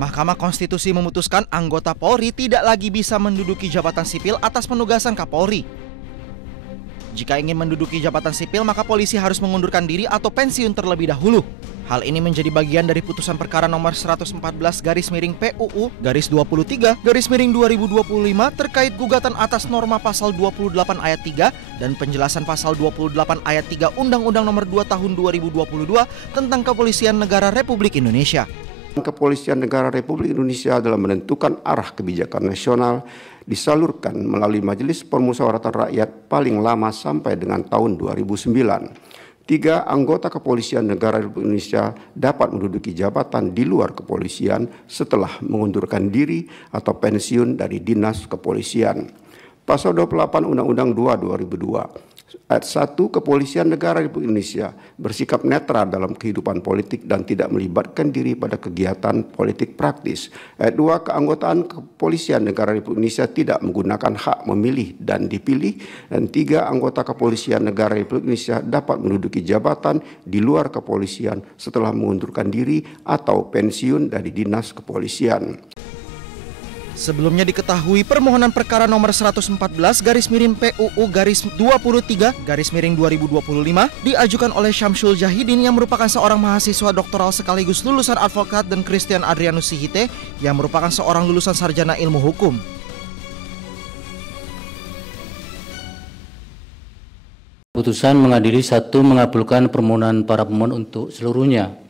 Mahkamah Konstitusi memutuskan anggota Polri tidak lagi bisa menduduki jabatan sipil atas penugasan Kapolri. Jika ingin menduduki jabatan sipil, maka polisi harus mengundurkan diri atau pensiun terlebih dahulu. Hal ini menjadi bagian dari putusan perkara nomor 114/PUU-23/2025 terkait gugatan atas norma pasal 28 ayat 3 dan penjelasan pasal 28 ayat 3 Undang-Undang nomor 2 tahun 2022 tentang Kepolisian Negara Republik Indonesia. Kepolisian Negara Republik Indonesia dalam menentukan arah kebijakan nasional disalurkan melalui Majelis Permusyawaratan Rakyat paling lama sampai dengan tahun 2009. 3. Anggota Kepolisian Negara Republik Indonesia dapat menduduki jabatan di luar kepolisian setelah mengundurkan diri atau pensiun dari Dinas Kepolisian. Pasal 28 Undang-Undang 2/2002. Ayat 1, Kepolisian Negara Republik Indonesia bersikap netral dalam kehidupan politik dan tidak melibatkan diri pada kegiatan politik praktis. Ayat 2, keanggotaan Kepolisian Negara Republik Indonesia tidak menggunakan hak memilih dan dipilih. Dan 3, anggota Kepolisian Negara Republik Indonesia dapat menduduki jabatan di luar kepolisian setelah mengundurkan diri atau pensiun dari Dinas Kepolisian. Sebelumnya diketahui permohonan perkara nomor 114/PUU-23/2025 diajukan oleh Syamsul Jahidin yang merupakan seorang mahasiswa doktoral sekaligus lulusan advokat dan Christian Adrianus Sihite yang merupakan seorang lulusan sarjana ilmu hukum. Putusan mengadili: 1. Mengabulkan permohonan para pemohon untuk seluruhnya.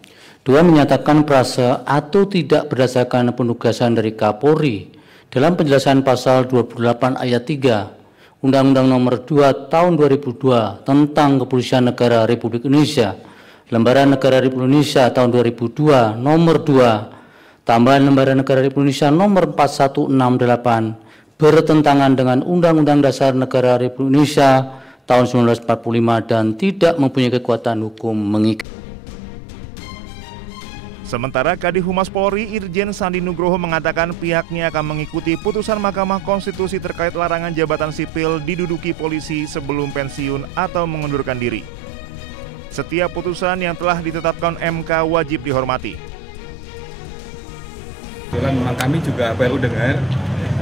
2. Menyatakan prase atau tidak berdasarkan penugasan dari Kapolri dalam penjelasan pasal 28 ayat 3 Undang-Undang nomor 2 tahun 2002 tentang Kepolisian Negara Republik Indonesia, Lembaran Negara Republik Indonesia tahun 2002 nomor 2 tambahan Lembaran Negara Republik Indonesia nomor 4168 bertentangan dengan Undang-Undang Dasar Negara Republik Indonesia tahun 1945 dan tidak mempunyai kekuatan hukum mengikat. Sementara Kadif Humas Polri Irjen Sandi Nugroho mengatakan pihaknya akan mengikuti putusan Mahkamah Konstitusi terkait larangan jabatan sipil diduduki polisi sebelum pensiun atau mengundurkan diri. Setiap putusan yang telah ditetapkan MK wajib dihormati. Memang kami juga baru dengar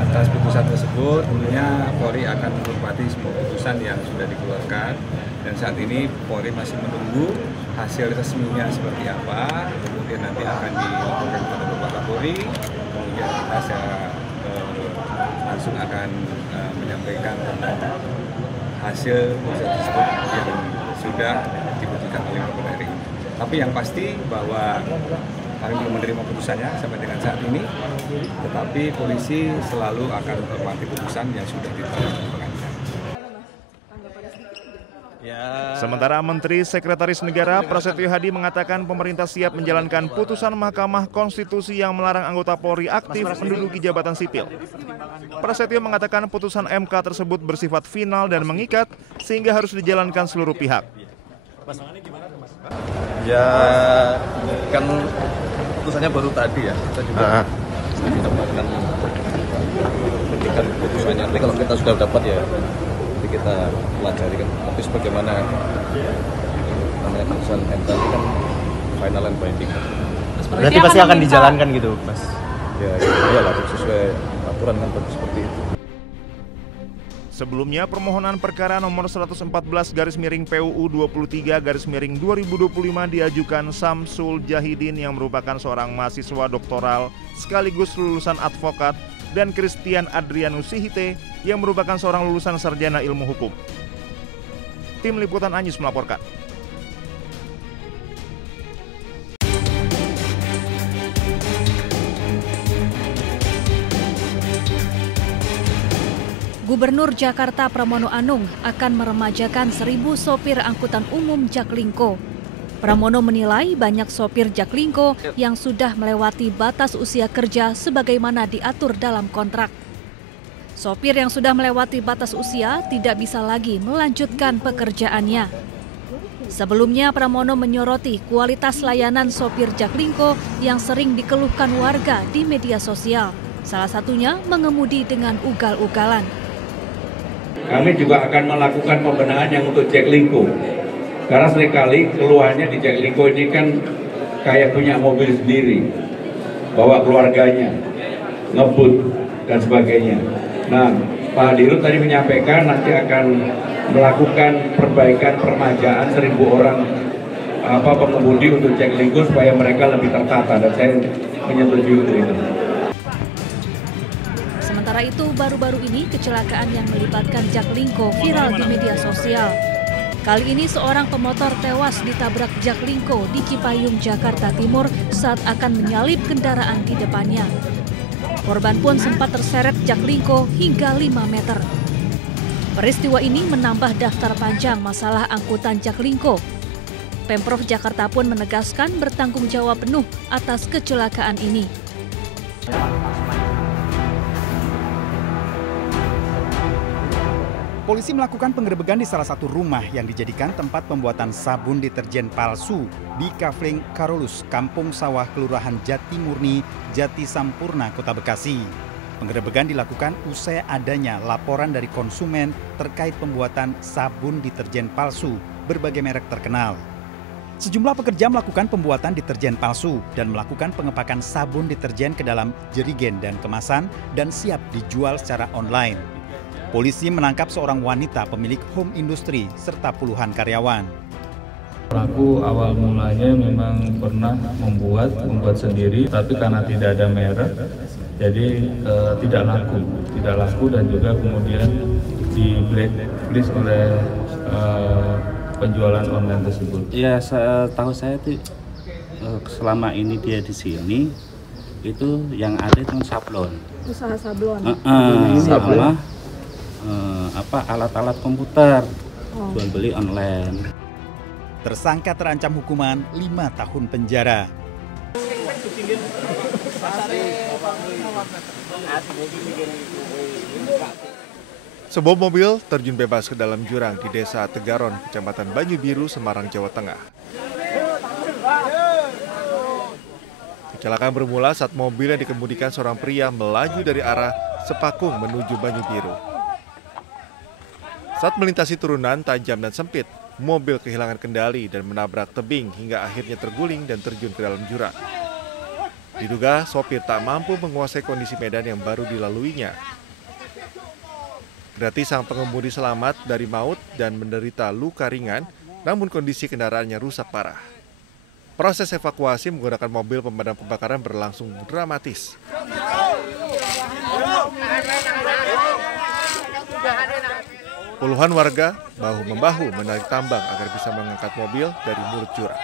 atas putusan tersebut, tentunya Polri akan menghormati semua putusan yang sudah dikeluarkan. Dan saat ini Polri masih menunggu hasil resminya seperti apa, kemudian nanti akan dilaporkan kepada Bapak Kapolri, kemudian kita langsung akan menyampaikan tentang hasil putusan tersebut yang sudah diberikan oleh Bapak RI. Tapi yang pasti bahwa kami belum menerima putusannya sampai dengan saat ini, tetapi polisi selalu akan menghormati putusan yang sudah ditetapkan oleh pengadilan. Sementara Menteri Sekretaris Negara Prasetyo Hadi mengatakan pemerintah siap menjalankan putusan Mahkamah Konstitusi yang melarang anggota Polri aktif menduduki jabatan sipil. Prasetyo mengatakan putusan MK tersebut bersifat final dan mengikat sehingga harus dijalankan seluruh pihak. Ya kan putusannya baru tadi ya, kita juga mendapatkan putusannya. Nanti kalau kita sudah dapat ya nanti kita pelajari kan. Tapi sebagaimana namanya putusan MK ini kan final and binding. Berarti pasti akan dijalankan gitu, Mas? Ya, iyalah sesuai aturan kan seperti itu. Sebelumnya permohonan perkara nomor 114/PUU-23/2025 diajukan Syamsul Jahidin yang merupakan seorang mahasiswa doktoral sekaligus lulusan advokat dan Christian Adrianus Sihite yang merupakan seorang lulusan sarjana ilmu hukum. Tim Liputan Anyus melaporkan. Gubernur Jakarta Pramono Anung akan meremajakan 1.000 sopir angkutan umum Jaklingko. Pramono menilai banyak sopir Jaklingko yang sudah melewati batas usia kerja sebagaimana diatur dalam kontrak. Sopir yang sudah melewati batas usia tidak bisa lagi melanjutkan pekerjaannya. Sebelumnya Pramono menyoroti kualitas layanan sopir Jaklingko yang sering dikeluhkan warga di media sosial. Salah satunya mengemudi dengan ugal-ugalan. Kami juga akan melakukan pembenahan yang untuk Jaklingko. Karena seringkali keluhannya di Jaklingko ini kan kayak punya mobil sendiri, bawa keluarganya, ngebut dan sebagainya. Nah, Pak Dirut tadi menyampaikan nanti akan melakukan perbaikan permajaan 1.000 orang pengemudi untuk Jaklingko supaya mereka lebih tertata, dan saya menyetujui untuk itu. Sementara itu, baru-baru ini kecelakaan yang melibatkan Jaklingko viral di media sosial. Kali ini seorang pemotor tewas ditabrak Jaklingko di Cipayung, Jakarta Timur saat akan menyalip kendaraan di depannya. Korban pun sempat terseret Jaklingko hingga 5 meter. Peristiwa ini menambah daftar panjang masalah angkutan Jaklingko. Pemprov Jakarta pun menegaskan bertanggung jawab penuh atas kecelakaan ini. Polisi melakukan penggerebekan di salah satu rumah yang dijadikan tempat pembuatan sabun deterjen palsu di Kafling Karolus, Kampung Sawah, Kelurahan Jati Murni, Jati Sampurna, Kota Bekasi. Penggerebekan dilakukan usai adanya laporan dari konsumen terkait pembuatan sabun deterjen palsu berbagai merek terkenal. Sejumlah pekerja melakukan pembuatan deterjen palsu dan melakukan pengepakan sabun deterjen ke dalam jerigen dan kemasan dan siap dijual secara online. Polisi menangkap seorang wanita pemilik home industry serta puluhan karyawan. Pelaku awal mulanya memang pernah membuat sendiri, tapi karena tidak ada merek, jadi tidak laku dan juga kemudian di blacklist oleh penjualan online tersebut. Ya, setahu saya itu selama ini dia di sini itu yang ada itu sablon. Usaha sablon. Sama alat-alat komputer, jual beli online. Tersangka terancam hukuman 5 tahun penjara. Sebuah mobil terjun bebas ke dalam jurang di Desa Tegaron, Kecamatan Banyubiru, Semarang, Jawa Tengah. Kecelakaan bermula saat mobil yang dikemudikan seorang pria melaju dari arah Sepakung menuju Banyubiru. Saat melintasi turunan tajam dan sempit, mobil kehilangan kendali dan menabrak tebing hingga akhirnya terguling dan terjun ke dalam jurang. Diduga sopir tak mampu menguasai kondisi medan yang baru dilaluinya. Kendati sang pengemudi selamat dari maut dan menderita luka ringan, namun kondisi kendaraannya rusak parah. Proses evakuasi menggunakan mobil pemadam kebakaran berlangsung dramatis. Puluhan warga bahu-membahu menarik tambang agar bisa mengangkat mobil dari mulut jurang.